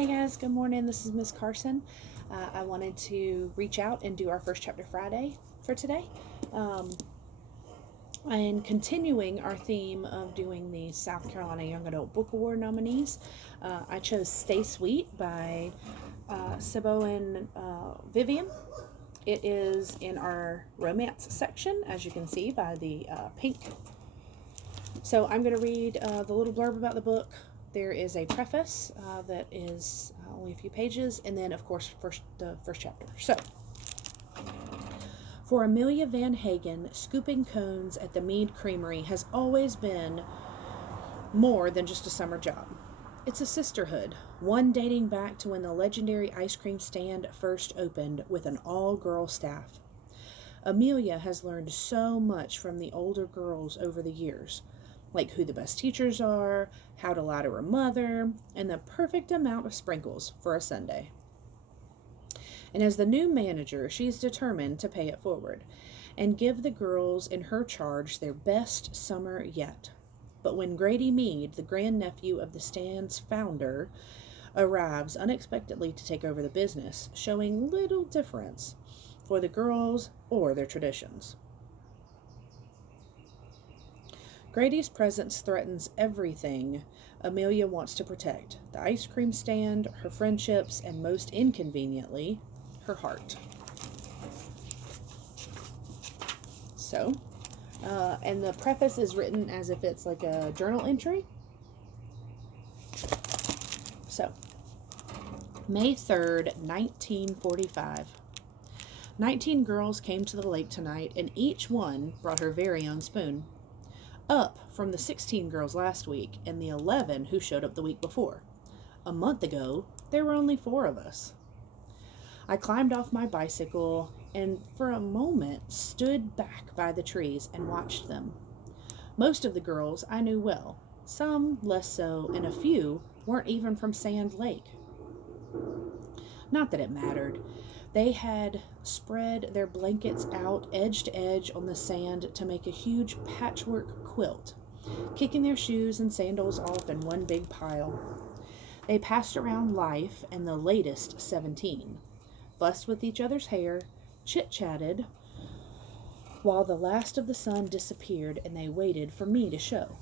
Hey guys, good morning. This is Miss Carson. I wanted to reach out and do our first chapter Friday for today. And continuing our theme of doing the South Carolina Young Adult Book Award nominees, I chose Stay Sweet by Siobhan and Vivian. It is in our romance section, as you can see by the pink. So I'm going to read the little blurb about the book. There is a preface that is only a few pages, and then, of course, the first chapter. So, for Amelia Van Hagen, scooping cones at the Mead Creamery has always been more than just a summer job. It's a sisterhood, one dating back to when the legendary ice cream stand first opened with an all-girl staff. Amelia has learned so much from the older girls over the years, like who the best teachers are, how to lie to her mother, and the perfect amount of sprinkles for a sundae. And as the new manager, she's determined to pay it forward and give the girls in her charge their best summer yet. But when Grady Mead, the grandnephew of the stand's founder, arrives unexpectedly to take over the business, showing little difference for the girls or their traditions. Grady's presence threatens everything Amelia wants to protect: the ice cream stand, her friendships, and most inconveniently, her heart. So, and the preface is written as if it's like a journal entry. So, May 3rd, 1945. 19 girls came to the lake tonight, and each one brought her very own spoon. Up from the 16 girls last week and the 11 who showed up the week before. A month ago, there were only 4 of us. I climbed off my bicycle and for a moment stood back by the trees and watched them. Most of the girls I knew well, some less so, and a few weren't even from Sand Lake. Not that it mattered. They had spread their blankets out edge to edge on the sand to make a huge patchwork quilt, kicking their shoes and sandals off in one big pile. They passed around life and the latest 17, fussed with each other's hair, chit-chatted, while the last of the sun disappeared and they waited for me to show.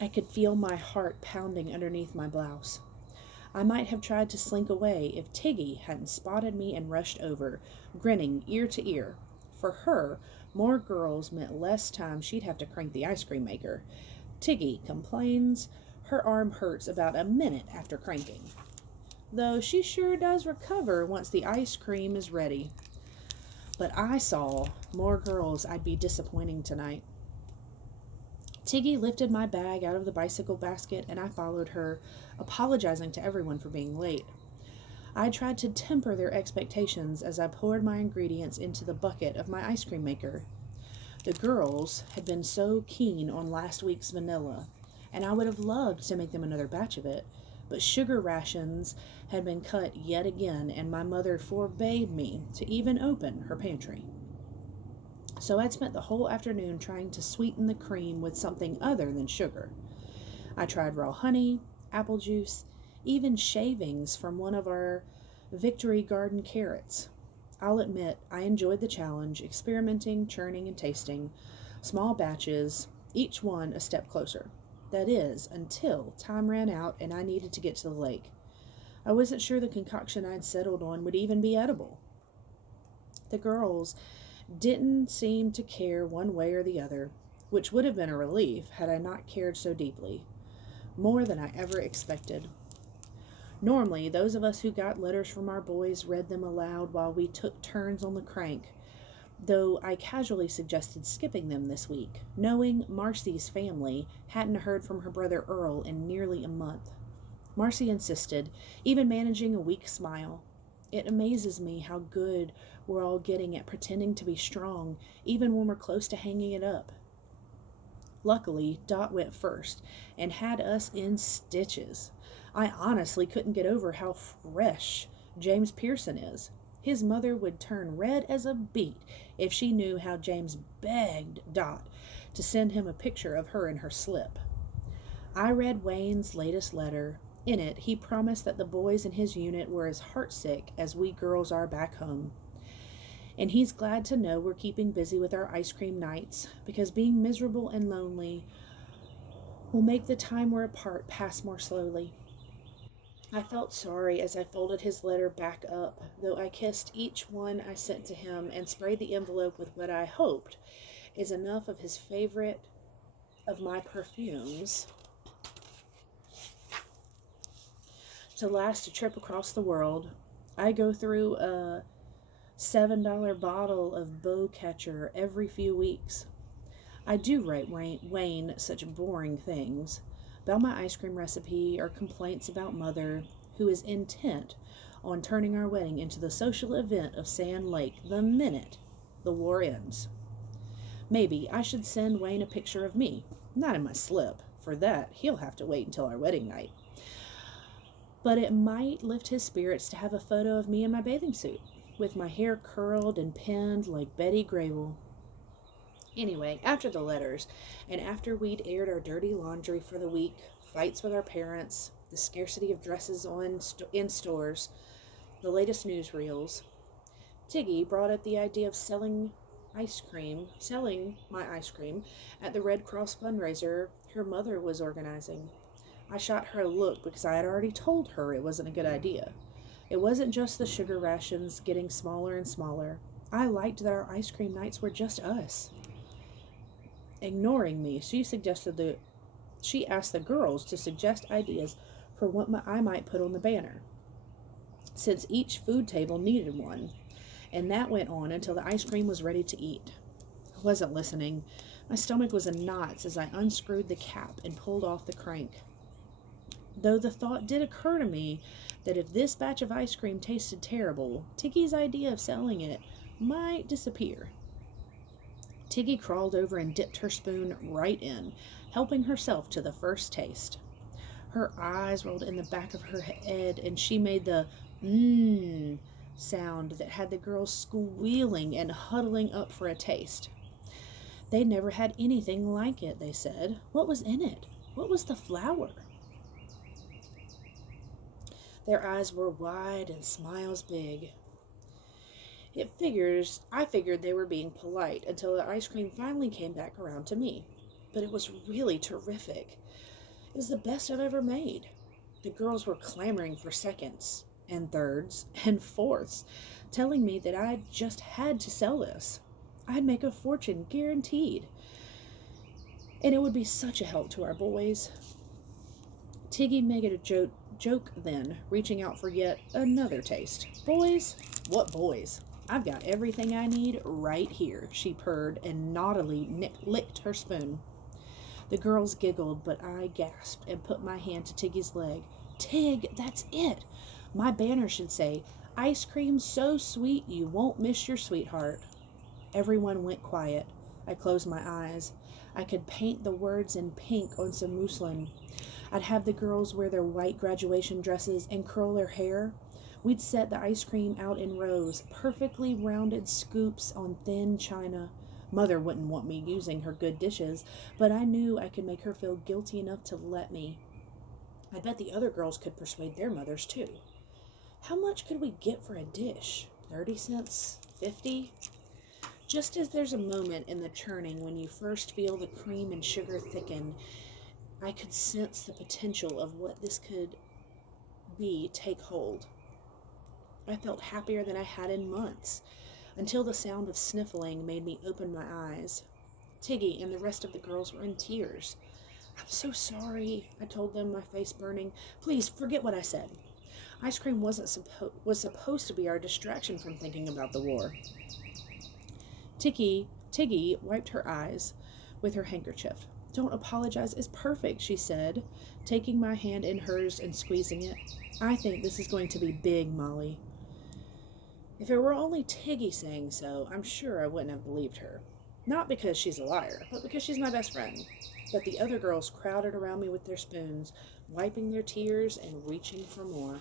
I could feel my heart pounding underneath my blouse. I might have tried to slink away if Tiggy hadn't spotted me and rushed over, grinning ear to ear. For her, more girls meant less time she'd have to crank the ice cream maker. Tiggy complains her arm hurts about a minute after cranking, though she sure does recover once the ice cream is ready. But I saw more girls I'd be disappointing tonight. Tiggy lifted my bag out of the bicycle basket, and I followed her, apologizing to everyone for being late. I tried to temper their expectations as I poured my ingredients into the bucket of my ice cream maker. The girls had been so keen on last week's vanilla, and I would have loved to make them another batch of it, but sugar rations had been cut yet again, and my mother forbade me to even open her pantry. So I'd spent the whole afternoon trying to sweeten the cream with something other than sugar. I tried raw honey, apple juice, even shavings from one of our Victory Garden carrots. I'll admit I enjoyed the challenge, experimenting, churning, and tasting, small batches, each one a step closer. That is, until time ran out and I needed to get to the lake. I wasn't sure the concoction I'd settled on would even be edible. The girls didn't seem to care one way or the other, which would have been a relief had I not cared so deeply, more than I ever expected. Normally, those of us who got letters from our boys read them aloud while we took turns on the crank, though I casually suggested skipping them this week, knowing Marcy's family hadn't heard from her brother Earl in nearly a month. Marcy insisted, even managing a weak smile. It amazes me how good we're all getting at pretending to be strong, even when we're close to hanging it up. Luckily, Dot went first and had us in stitches. I honestly couldn't get over how fresh James Pearson is. His mother would turn red as a beet if she knew how James begged Dot to send him a picture of her in her slip. I read Wayne's latest letter In it, he promised that the boys in his unit were as heartsick as we girls are back home. And he's glad to know we're keeping busy with our ice cream nights, because being miserable and lonely will make the time we're apart pass more slowly. I felt sorry as I folded his letter back up, though I kissed each one I sent to him and sprayed the envelope with what I hoped is enough of his favorite of my perfumes to last a trip across the world. I go through a $7 bottle of bow catcher every few weeks. I do write Wayne such boring things about my ice cream recipe or complaints about Mother, who is intent on turning our wedding into the social event of Sand Lake the minute the war ends. Maybe I should send Wayne a picture of me, not in my slip. For that, he'll have to wait until our wedding night. But it might lift his spirits to have a photo of me in my bathing suit, with my hair curled and pinned like Betty Grable. Anyway, after the letters, and after we'd aired our dirty laundry for the week, fights with our parents, the scarcity of dresses in stores, the latest newsreels, Tiggy brought up the idea of selling my ice cream at the Red Cross fundraiser her mother was organizing. I shot her a look because I had already told her it wasn't a good idea. It wasn't just the sugar rations getting smaller and smaller. I liked that our ice cream nights were just us. Ignoring me, she asked the girls to suggest ideas for what I might put on the banner, since each food table needed one, and that went on until the ice cream was ready to eat. I wasn't listening. My stomach was in knots as I unscrewed the cap and pulled off the crank, though the thought did occur to me that if this batch of ice cream tasted terrible, Tiggy's idea of selling it might disappear. Tiggy crawled over and dipped her spoon right in, helping herself to the first taste. Her eyes rolled in the back of her head, and she made the mmm sound that had the girls squealing and huddling up for a taste. They never had anything like it, they said. What was in it? What was the flour? Their eyes were wide and smiles big. I figured they were being polite until the ice cream finally came back around to me. But it was really terrific. It was the best I've ever made. The girls were clamoring for seconds and thirds and fourths, telling me that I just had to sell this. I'd make a fortune, guaranteed. And it would be such a help to our boys. Tiggy made it a joke then, reaching out for yet another taste. Boys? What boys? I've got everything I need right here, she purred and naughtily licked her spoon. The girls giggled, but I gasped and put my hand to Tiggy's leg. Tig, that's it! My banner should say, ice cream so sweet you won't miss your sweetheart. Everyone went quiet. I closed my eyes. I could paint the words in pink on some muslin. I'd have the girls wear their white graduation dresses and curl their hair. We'd set the ice cream out in rows, perfectly rounded scoops on thin china. Mother wouldn't want me using her good dishes, but I knew I could make her feel guilty enough to let me. I bet the other girls could persuade their mothers, too. How much could we get for a dish? 30 cents? 50? Just as there's a moment in the churning when you first feel the cream and sugar thicken, I could sense the potential of what this could be take hold. I felt happier than I had in months, until the sound of sniffling made me open my eyes. Tiggy and the rest of the girls were in tears. I'm so sorry, I told them, my face burning. Please, forget what I said. Ice cream was supposed to be our distraction from thinking about the war. Tiggy wiped her eyes with her handkerchief. Don't apologize, it's perfect, she said, taking my hand in hers and squeezing it. I think this is going to be big, Molly. If it were only Tiggy saying so, I'm sure I wouldn't have believed her. Not because she's a liar, but because she's my best friend. But the other girls crowded around me with their spoons, wiping their tears and reaching for more.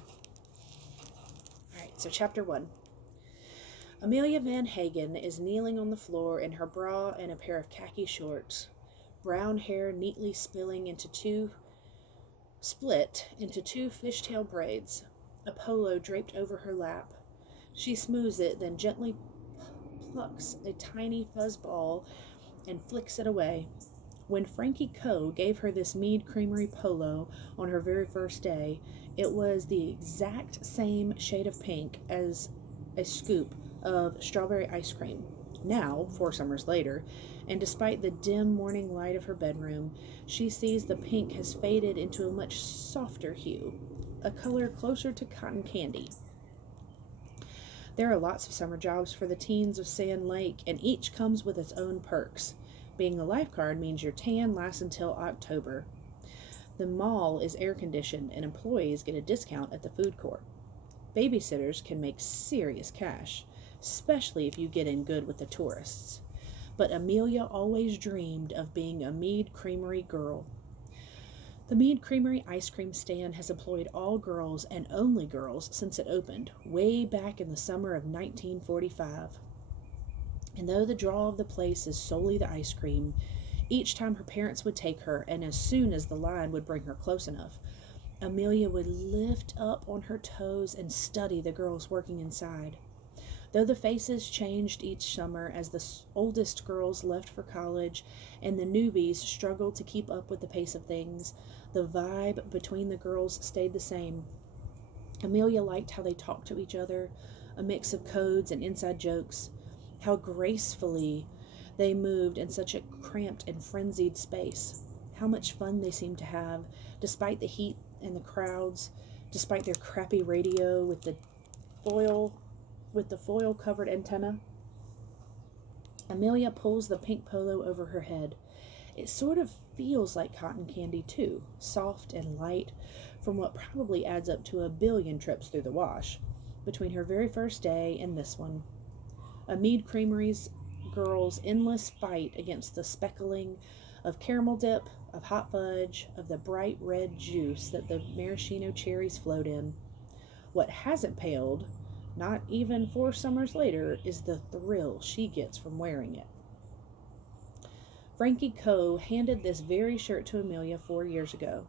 All right, so chapter 1. Amelia Van Hagen is kneeling on the floor in her bra and a pair of khaki shorts, brown hair neatly spilling into two split into two fishtail braids, a polo draped over her lap. She smooths it, then gently plucks a tiny fuzz ball and flicks it away. When Frankie Coe gave her this Mead Creamery polo on her very first day, it was the exact same shade of pink as a scoop of strawberry ice cream. Now, 4 summers later, and despite the dim morning light of her bedroom, she sees the pink has faded into a much softer hue, a color closer to cotton candy. There are lots of summer jobs for the teens of Sand Lake, and each comes with its own perks. Being a lifeguard means your tan lasts until October. The mall is air conditioned, and employees get a discount at the food court. Babysitters can make serious cash, especially if you get in good with the tourists. But Amelia always dreamed of being a Mead Creamery girl. The Mead Creamery ice cream stand has employed all girls and only girls since it opened, way back in the summer of 1945. And though the draw of the place is solely the ice cream, each time her parents would take her, and as soon as the line would bring her close enough, Amelia would lift up on her toes and study the girls working inside. Though the faces changed each summer as the oldest girls left for college and the newbies struggled to keep up with the pace of things, the vibe between the girls stayed the same. Amelia liked how they talked to each other, a mix of codes and inside jokes, how gracefully they moved in such a cramped and frenzied space, how much fun they seemed to have, despite the heat and the crowds, despite their crappy radio with the foil covered antenna. Amelia pulls the pink polo over her head. It sort of feels like cotton candy too, soft and light, from what probably adds up to a billion trips through the wash, between her very first day and this one. A Mead Creamery's girls' endless fight against the speckling of caramel dip, of hot fudge, of the bright red juice that the maraschino cherries float in. What hasn't paled, not even 4 summers later, is the thrill she gets from wearing it. Frankie Coe handed this very shirt to Amelia 4 years ago.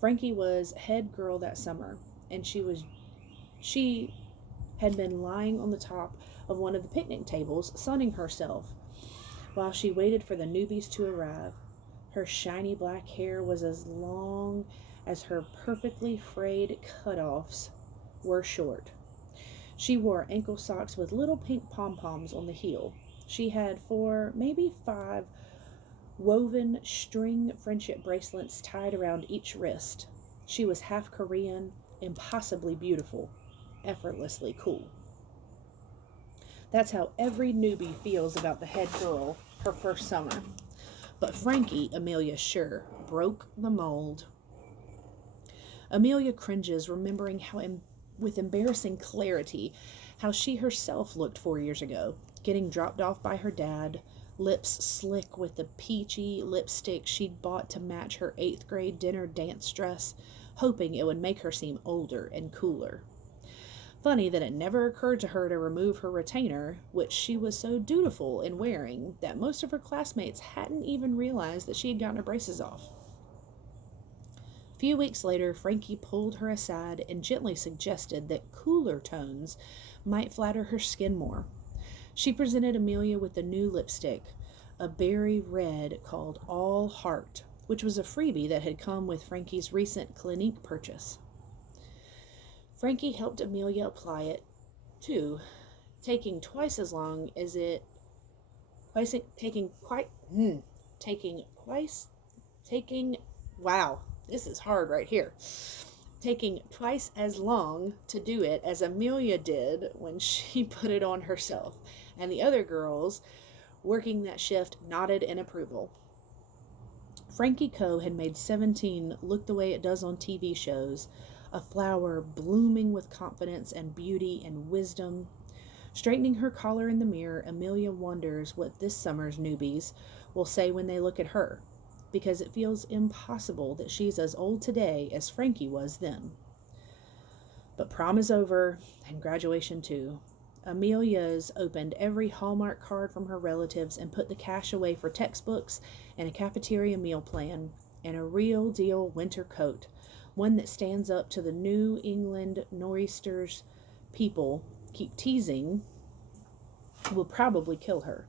Frankie was head girl that summer, and she had been lying on the top of one of the picnic tables, sunning herself, while she waited for the newbies to arrive. Her shiny black hair was as long as her perfectly frayed cutoffs were short. She wore ankle socks with little pink pom-poms on the heel. She had 4, maybe 5 woven string friendship bracelets tied around each wrist. She was half Korean, impossibly beautiful, effortlessly cool. That's how every newbie feels about the head girl her first summer. But Frankie, Amelia's sure, broke the mold. Amelia cringes, remembering with embarrassing clarity, how she herself looked 4 years ago, getting dropped off by her dad, lips slick with the peachy lipstick she'd bought to match her 8th grade dinner dance dress, hoping it would make her seem older and cooler. Funny that it never occurred to her to remove her retainer, which she was so dutiful in wearing that most of her classmates hadn't even realized that she had gotten her braces off. A few weeks later, Frankie pulled her aside and gently suggested that cooler tones might flatter her skin more. She presented Amelia with a new lipstick, a berry red called All Heart, which was a freebie that had come with Frankie's recent Clinique purchase. Frankie helped Amelia apply it, too, taking twice as long as it, wow, this is hard right here. Taking twice as long to do it as Amelia did when she put it on herself, and the other girls working that shift nodded in approval. Frankie Coe had made 17 look the way it does on TV shows, a flower blooming with confidence and beauty and wisdom. Straightening her collar in the mirror, Amelia wonders what this summer's newbies will say when they look at her, because it feels impossible that she's as old today as Frankie was then. But prom is over, and graduation too. Amelia's opened every Hallmark card from her relatives and put the cash away for textbooks and a cafeteria meal plan and a real deal winter coat, one that stands up to the New England Nor'easters people keep teasing, will probably kill her.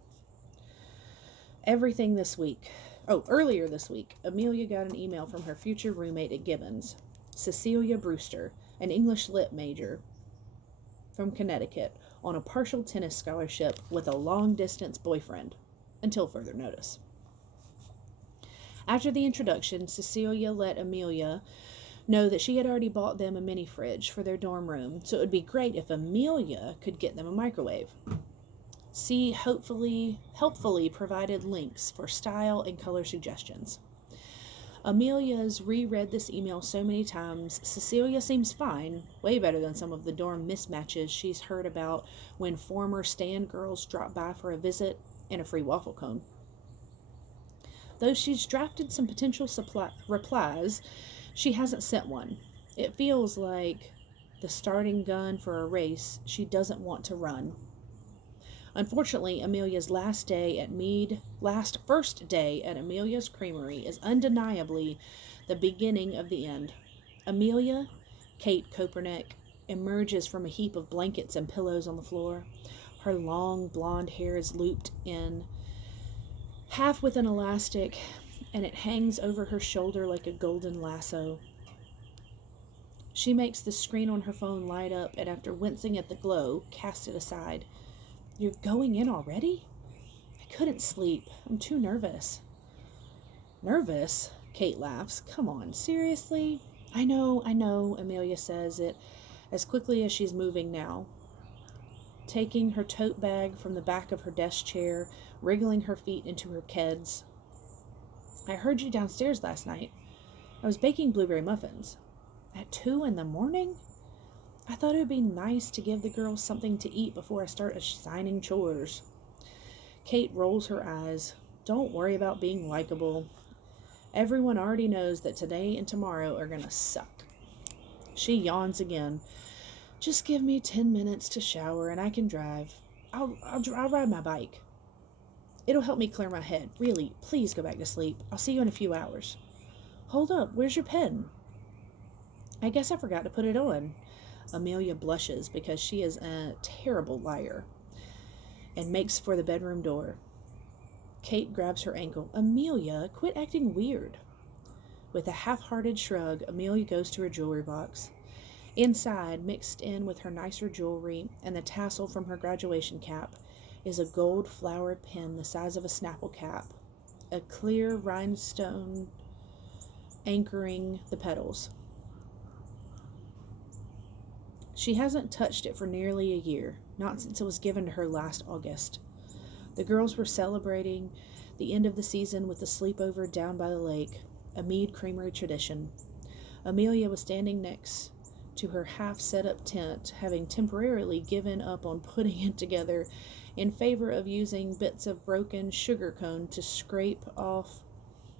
Everything this week. Oh, earlier this week, Amelia got an email from her future roommate at Gibbons, Cecilia Brewster, an English Lit major from Connecticut, on a partial tennis scholarship with a long-distance boyfriend, until further notice. After the introduction, Cecilia let Amelia know that she had already bought them a mini fridge for their dorm room, so it would be great if Amelia could get them a microwave. C helpfully provided links for style and color suggestions. Amelia's reread this email so many times, Cecilia seems fine, way better than some of the dorm mismatches she's heard about when former stand girls drop by for a visit and a free waffle cone. Though she's drafted some potential replies, she hasn't sent one. It feels like the starting gun for a race she doesn't want to run. Unfortunately, Amelia's first day at Amelia's Creamery is undeniably the beginning of the end. Amelia, Kate Kopernik, emerges from a heap of blankets and pillows on the floor. Her long blonde hair is looped in half with an elastic, and it hangs over her shoulder like a golden lasso. She makes the screen on her phone light up, and after wincing at the glow, casts it aside. "You're going in already?" "I couldn't sleep. I'm too nervous." "Nervous?" Kate laughs. "Come on, seriously?" I know, Amelia says it as quickly as she's moving now, taking her tote bag from the back of her desk chair, wriggling her feet into her keds. "I heard you downstairs last night. I was baking blueberry muffins." "At 2 a.m? I thought it would be nice to give the girls something to eat before I start assigning chores." Kate rolls her eyes. "Don't worry about being likable. Everyone already knows that today and tomorrow are gonna suck." She yawns again. "Just give me 10 minutes to shower and I can drive. I'll ride my bike. It'll help me clear my head. Really, please go back to sleep. I'll see you in a few hours." "Hold up, where's your pen?" "I guess I forgot to put it on." Amelia blushes because she is a terrible liar and makes for the bedroom door. Kate grabs her ankle. "Amelia, quit acting weird." With a half-hearted shrug, Amelia goes to her jewelry box. Inside, mixed in with her nicer jewelry and the tassel from her graduation cap, is a gold flowered pin the size of a Snapple cap, a clear rhinestone anchoring the petals. She hasn't touched it for nearly a year, not since it was given to her last August. The girls were celebrating the end of the season with a sleepover down by the lake, a Mead Creamery tradition. Amelia was standing next to her half-set-up tent, having temporarily given up on putting it together in favor of using bits of broken sugar cone to scrape off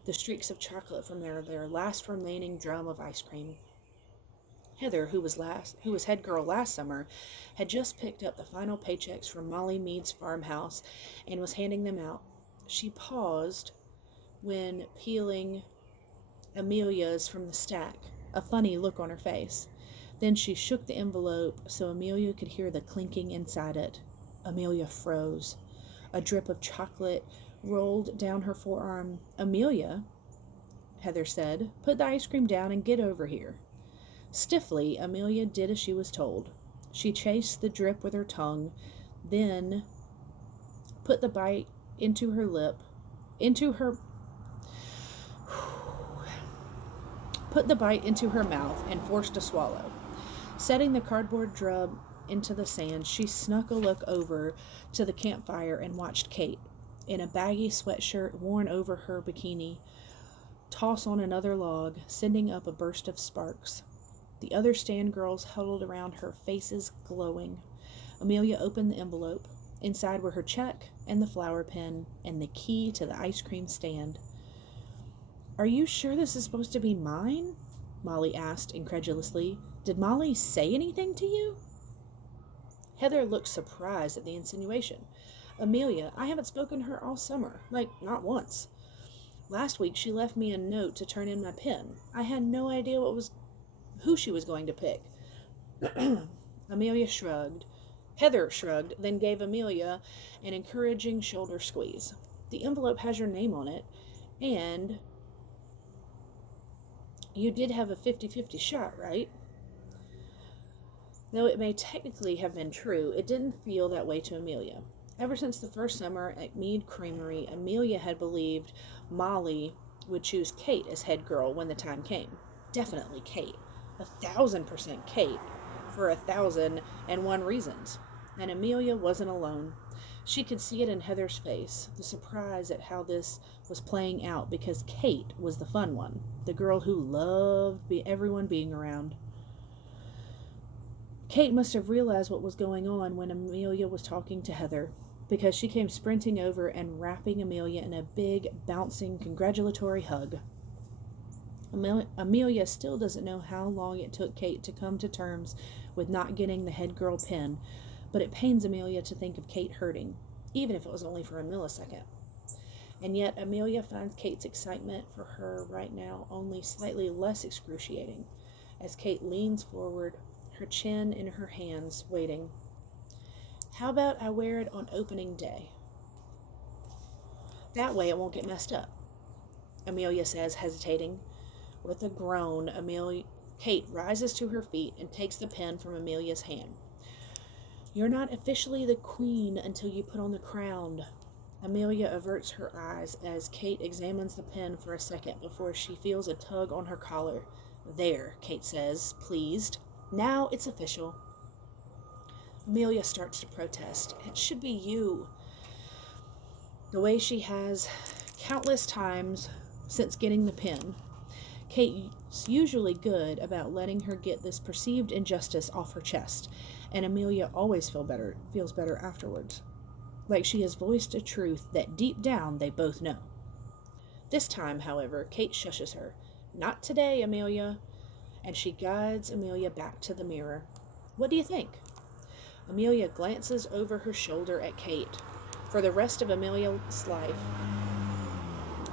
the streaks of chocolate from their last remaining drum of ice cream. Heather, who was head girl last summer, had just picked up the final paychecks from Molly Mead's farmhouse and was handing them out. She paused when peeling Amelia's from the stack, a funny look on her face. Then she shook the envelope so Amelia could hear the clinking inside it. Amelia froze. A drip of chocolate rolled down her forearm. "Amelia," Heather said, "put the ice cream down and get over here." Stiffly, Amelia did as she was told. She chased the drip with her tongue, then put the bite into her mouth and forced a swallow. Setting the cardboard drum into the sand, she snuck a look over to the campfire and watched Kate, in a baggy sweatshirt worn over her bikini, toss on another log, sending up a burst of sparks. The other stand girls huddled around her, faces glowing. Amelia opened the envelope. Inside were her check and the flower pen and the key to the ice cream stand. "Are you sure this is supposed to be mine?" Molly asked incredulously. "Did Molly say anything to you?" Heather looked surprised at the insinuation. "Amelia, I haven't spoken to her all summer. Not once. Last week she left me a note to turn in my pen. I had no idea what was who she was going to pick. Amelia shrugged. Heather shrugged, then gave Amelia an encouraging shoulder squeeze. The envelope has your name on it, and you did have a 50-50 shot, right? Though it may technically have been true, it didn't feel that way to Amelia. Ever since the first summer at Mead Creamery, Amelia had believed Molly would choose Kate as head girl when the time came. Definitely Kate. 1,000% Kate, for 1,001 reasons. And Amelia wasn't alone. She could see it in Heather's face, the surprise at how this was playing out, because Kate was the fun one, the girl who loved everyone being around. Kate must have realized what was going on when Amelia was talking to Heather, because she came sprinting over and wrapping Amelia in a big, bouncing, congratulatory hug. Amelia still doesn't know how long it took Kate to come to terms with not getting the head girl pin, but it pains Amelia to think of Kate hurting, even if it was only for a millisecond. And yet Amelia finds Kate's excitement for her right now only slightly less excruciating, as Kate leans forward, her chin in her hands, waiting. How about I wear it on opening day? That way it won't get messed up, Amelia says, hesitating. With a groan, Kate rises to her feet and takes the pen from Amelia's hand. You're not officially the queen until you put on the crown. Amelia averts her eyes as Kate examines the pen for a second before she feels a tug on her collar. There, Kate says, pleased. Now it's official. Amelia starts to protest. It should be you. The way she has countless times since getting the pin. Kate's usually good about letting her get this perceived injustice off her chest, and Amelia always feels better afterwards. Like she has voiced a truth that deep down they both know. This time, however, Kate shushes her. Not today, Amelia. And she guides Amelia back to the mirror. What do you think? Amelia glances over her shoulder at Kate. For the rest of Amelia's life,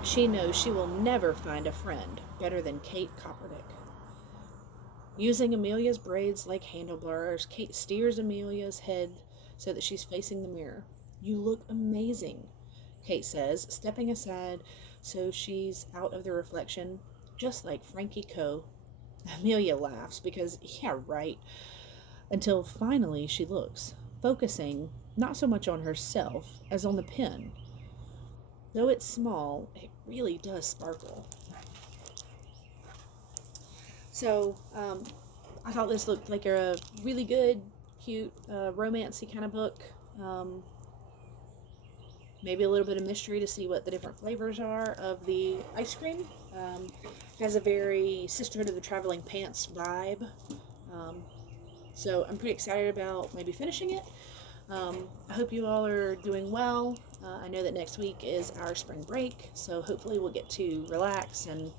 she knows she will never find a friend better than Kate Copperdick. Using Amelia's braids like handlebars, Kate steers Amelia's head so that she's facing the mirror. You look amazing, Kate says, stepping aside so she's out of the reflection, just like Frankie Coe. Amelia laughs because, yeah, right, until finally she looks, focusing not so much on herself as on the pen. Though it's small, it really does sparkle. So, I thought this looked like a really good, cute, romancy kind of book. Maybe a little bit of mystery to see what the different flavors are of the ice cream. It has a very Sisterhood of the Traveling Pants vibe. So I'm pretty excited about maybe finishing it. I hope you all are doing well. I know that next week is our spring break, so hopefully we'll get to relax and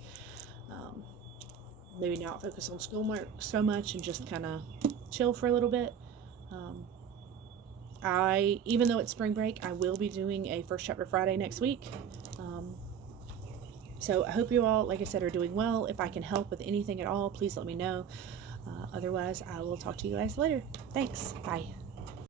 maybe not focus on schoolwork so much and just kind of chill for a little bit. Even though it's spring break, I will be doing a First Chapter Friday next week. So I hope you all, like I said, are doing well. If I can help with anything at all, please let me know. Otherwise, I will talk to you guys later. Thanks. Bye.